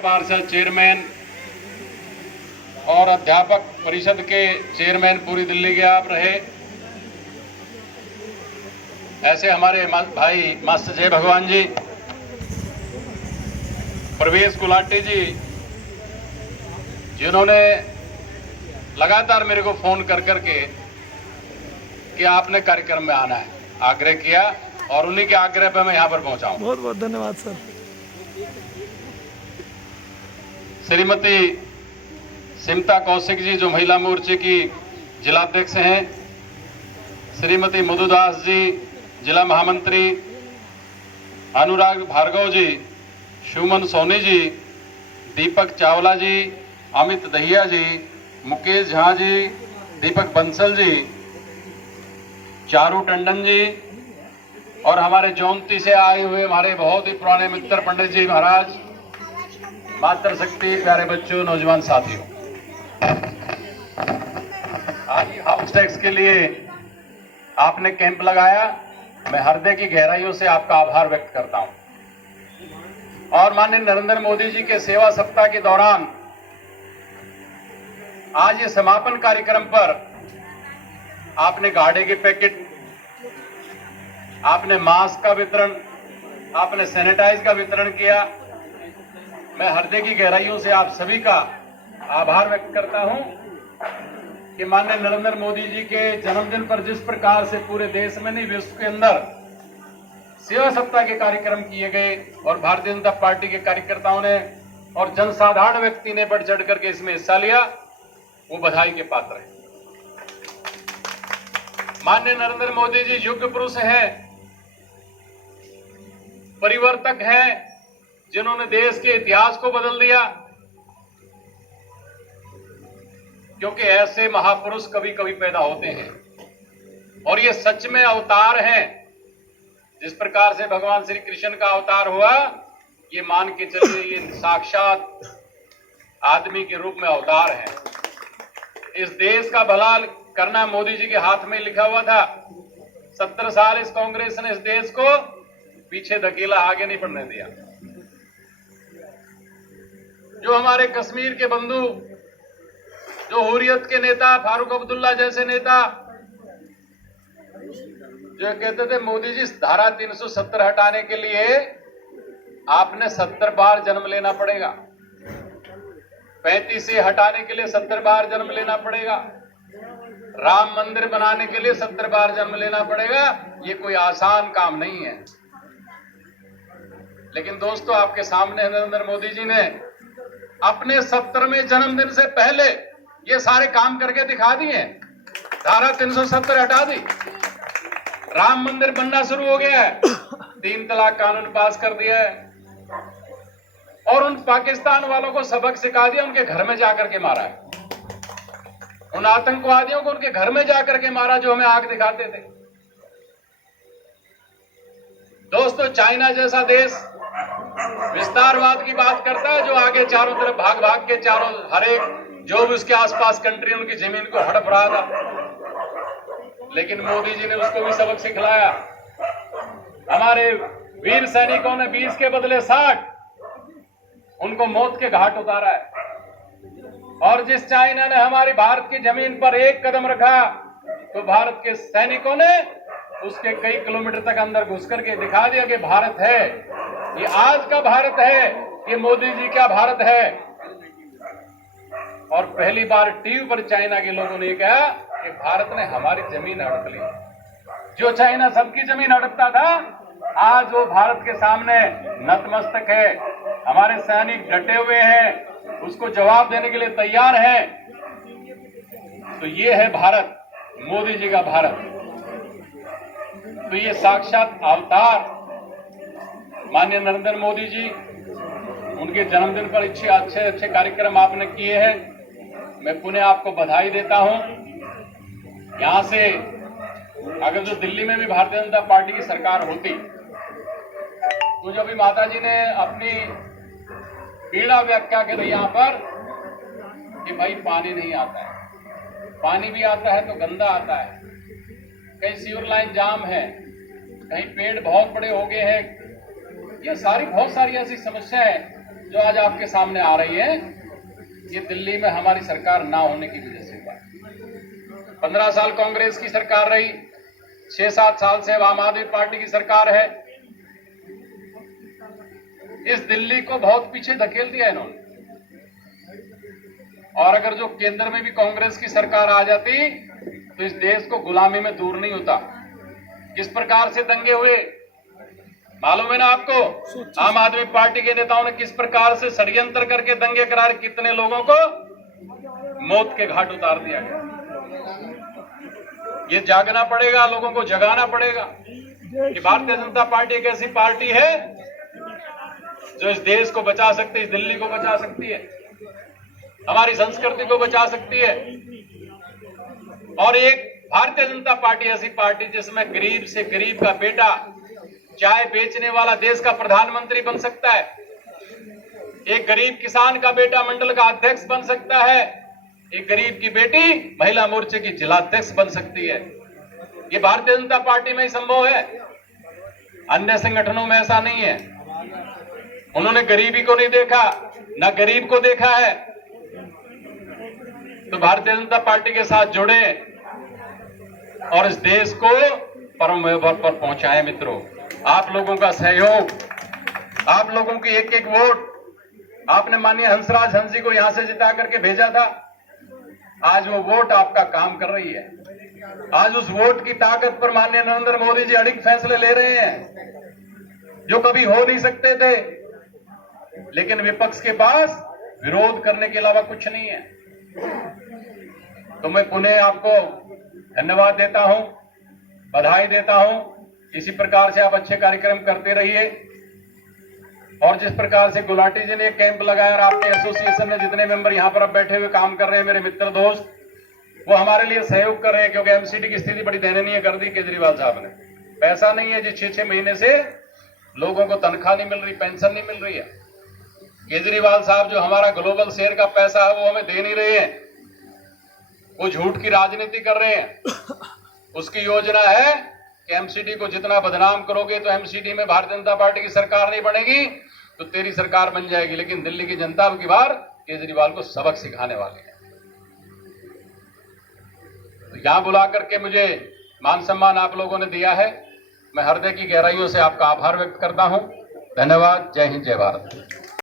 पार्षद चेयरमैन और अध्यापक परिषद के चेयरमैन पूरी दिल्ली के आप रहे। ऐसे हमारे भाई मास्टर जय भगवान जी, प्रवेश गुलाटी जी, जिन्होंने लगातार मेरे को फोन कर करके कि आपने कार्यक्रम में आना है आग्रह किया, और उन्हीं के आग्रह पर मैं यहां पर पहुंचा हूं। बहुत बहुत धन्यवाद सर। श्रीमती सिमता कौशिक जी जो महिला मोर्चे की जिलाध्यक्ष हैं, श्रीमती मधुदास जी जिला महामंत्री, अनुराग भार्गव जी, सुमन सोनी जी, दीपक चावला जी, अमित दहिया जी, मुकेश झा जी, दीपक बंसल जी, चारू टंडन जी, और हमारे जौनती से आए हुए हमारे बहुत ही पुराने मित्र पंडित जी महाराज, मातृशक्ति, प्यारे बच्चों, नौजवान साथियों, आज हाउस टैक्स के लिए आपने कैंप लगाया, मैं हृदय की गहराइयों से आपका आभार व्यक्त करता हूं। और माननीय नरेंद्र मोदी जी के सेवा सप्ताह के दौरान आज ये समापन कार्यक्रम पर आपने गाढ़े के पैकेट, आपने मास्क का वितरण, आपने सैनिटाइज का वितरण किया। मैं हृदय की गहराइयों से आप सभी का आभार व्यक्त करता हूं कि माननीय नरेंद्र मोदी जी के जन्मदिन पर जिस प्रकार से पूरे देश में नहीं विश्व के अंदर सेवा सप्ताह के कार्यक्रम किए गए और भारतीय जनता पार्टी के कार्यकर्ताओं ने और जनसाधारण व्यक्ति ने बढ़ चढ़ करके इसमें हिस्सा लिया, वो बधाई के पात्र है। माननीय नरेंद्र मोदी जी युग पुरुष हैं, परिवर्तक हैं, जिन्होंने देश के इतिहास को बदल दिया, क्योंकि ऐसे महापुरुष कभी कभी पैदा होते हैं और ये सच में अवतार हैं। जिस प्रकार से भगवान श्री कृष्ण का अवतार हुआ, ये मान के चलिए ये साक्षात आदमी के रूप में अवतार हैं। इस देश का भला करना मोदी जी के हाथ में लिखा हुआ था। 70 साल इस कांग्रेस ने इस देश को पीछे धकेला, आगे नहीं बढ़ने दिया। जो हमारे कश्मीर के बंधु, जो हुर्रियत के नेता फारूक अब्दुल्ला जैसे नेता, जो कहते थे मोदी जी धारा 370 हटाने के लिए आपने 70 बार जन्म लेना पड़ेगा, 35 से हटाने के लिए 70 बार जन्म लेना पड़ेगा, राम मंदिर बनाने के लिए 70 बार जन्म लेना पड़ेगा। ये कोई आसान काम नहीं है। लेकिन दोस्तों, आपके सामने नरेंद्र मोदी जी ने अपने 70वें जन्मदिन से पहले ये सारे काम करके दिखा दिए। धारा 370 हटा दी, राम मंदिर बनना शुरू हो गया है, 3 तलाक कानून पास कर दिया है, और उन पाकिस्तान वालों को सबक सिखा दिया, उनके घर में जाकर के मारा है। उन आतंकवादियों को उनके घर में जाकर के मारा जो हमें आग दिखाते थे। दोस्तों, चाइना जैसा देश विस्तारवाद की बात करता है, जो आगे चारों तरफ भाग भाग के चारों हर एक जो भी उसके आसपास कंट्री उनकी जमीन को हड़प रहा था, लेकिन मोदी जी ने उसको भी सबक सिखलाया। हमारे वीर सैनिकों ने 20 के बदले 60 उनको मौत के घाट उतारा है। और जिस चाइना ने हमारी भारत की जमीन पर एक कदम रखा, तो भारत के सैनिकों ने उसके कई किलोमीटर तक अंदर घुस करके दिखा दिया कि भारत है, ये आज का भारत है, ये मोदी जी का भारत है। और पहली बार टीवी पर चाइना के लोगों ने कहा कि भारत ने हमारी जमीन हड़प ली। जो चाइना सबकी जमीन हड़पता था, आज वो भारत के सामने नतमस्तक है। हमारे सैनिक डटे हुए हैं, उसको जवाब देने के लिए तैयार हैं। तो ये है भारत, मोदी जी का भारत। तो ये साक्षात अवतार माननीय नरेंद्र मोदी जी, उनके जन्मदिन पर अच्छे अच्छे कार्यक्रम आपने किए हैं। मैं पुनः आपको बधाई देता हूं। यहां से अगर जो दिल्ली में भी भारतीय जनता पार्टी की सरकार होती, तो जो अभी माता जी ने अपनी पीड़ा व्याख्या करी यहां पर कि भाई पानी नहीं आता है, पानी भी आता है तो गंदा आता है, कहीं सीवर लाइन जाम है, कहीं पेड़ बहुत बड़े हो गए हैं, ये बहुत सारी ऐसी समस्याएं जो आज आपके सामने आ रही है, ये दिल्ली में हमारी सरकार ना होने की वजह से हुआ। 15 साल कांग्रेस की सरकार रही, 6-7 साल से अब आम आदमी पार्टी की सरकार है। इस दिल्ली को बहुत पीछे धकेल दिया इन्होंने। और अगर जो केंद्र में भी कांग्रेस की सरकार आ जाती तो इस देश को गुलामी में दूर नहीं होता। किस प्रकार से दंगे हुए मालूम है ना आपको? आम आदमी पार्टी के नेताओं ने किस प्रकार से षड्यंत्र करके दंगे करा कितने लोगों को मौत के घाट उतार दिया गया। ये जागना पड़ेगा, लोगों को जगाना पड़ेगा कि भारतीय जनता पार्टी एक ऐसी पार्टी है जो इस देश को बचा सकती है, इस दिल्ली को बचा सकती है, हमारी संस्कृति को बचा सकती है। और एक भारतीय जनता पार्टी ऐसी पार्टी जिसमें गरीब से गरीब का बेटा चाय बेचने वाला देश का प्रधानमंत्री बन सकता है, एक गरीब किसान का बेटा मंडल का अध्यक्ष बन सकता है, एक गरीब की बेटी महिला मोर्चे की जिलाध्यक्ष बन सकती है। ये भारतीय जनता पार्टी में ही संभव है, अन्य संगठनों में ऐसा नहीं है। उन्होंने गरीबी को नहीं देखा, ना गरीब को देखा है। तो भारतीय जनता पार्टी के साथ जुड़े और इस देश को परम वैभव पर पहुंचाए। मित्रों, आप लोगों का सहयोग, आप लोगों की एक एक वोट, आपने माननीय हंसराज हंसी को यहां से जिता करके भेजा था, आज वो वोट आपका काम कर रही है। आज उस वोट की ताकत पर माननीय नरेंद्र मोदी जी अड़िग फैसले ले रहे हैं जो कभी हो नहीं सकते थे। लेकिन विपक्ष के पास विरोध करने के अलावा कुछ नहीं है। तो मैं पुनः आपको धन्यवाद देता हूं, बधाई देता हूं। इसी प्रकार से आप अच्छे कार्यक्रम करते रहिए। और जिस प्रकार से गुलाटी जी ने एक कैंप लगाया और आपके एसोसिएशन में जितने मेंबर यहां पर अब बैठे हुए काम कर रहे हैं, मेरे मित्र दोस्त, वो हमारे लिए सहयोग कर रहे हैं, क्योंकि एमसीडी की स्थिति बड़ी दयनीय कर दी केजरीवाल साहब ने। पैसा नहीं है जी, 6-6 महीने से लोगों को तनख्वाह नहीं मिल रही, पेंशन नहीं मिल रही है। केजरीवाल साहब जो हमारा ग्लोबल शेयर का पैसा है वो हमें दे नहीं रहे हैं, वो झूठ की राजनीति कर रहे हैं। उसकी योजना है कि एमसीडी को जितना बदनाम करोगे तो एमसीडी में भारतीय जनता पार्टी की सरकार नहीं बनेगी तो तेरी सरकार बन जाएगी। लेकिन दिल्ली की जनता अब की बार केजरीवाल को सबक सिखाने वाली है। तो यहां बुला करके मुझे मान सम्मान आप लोगों ने दिया है, मैं हृदय की गहराइयों से आपका आभार व्यक्त करता हूं। धन्यवाद। जय हिंद, जय भारत।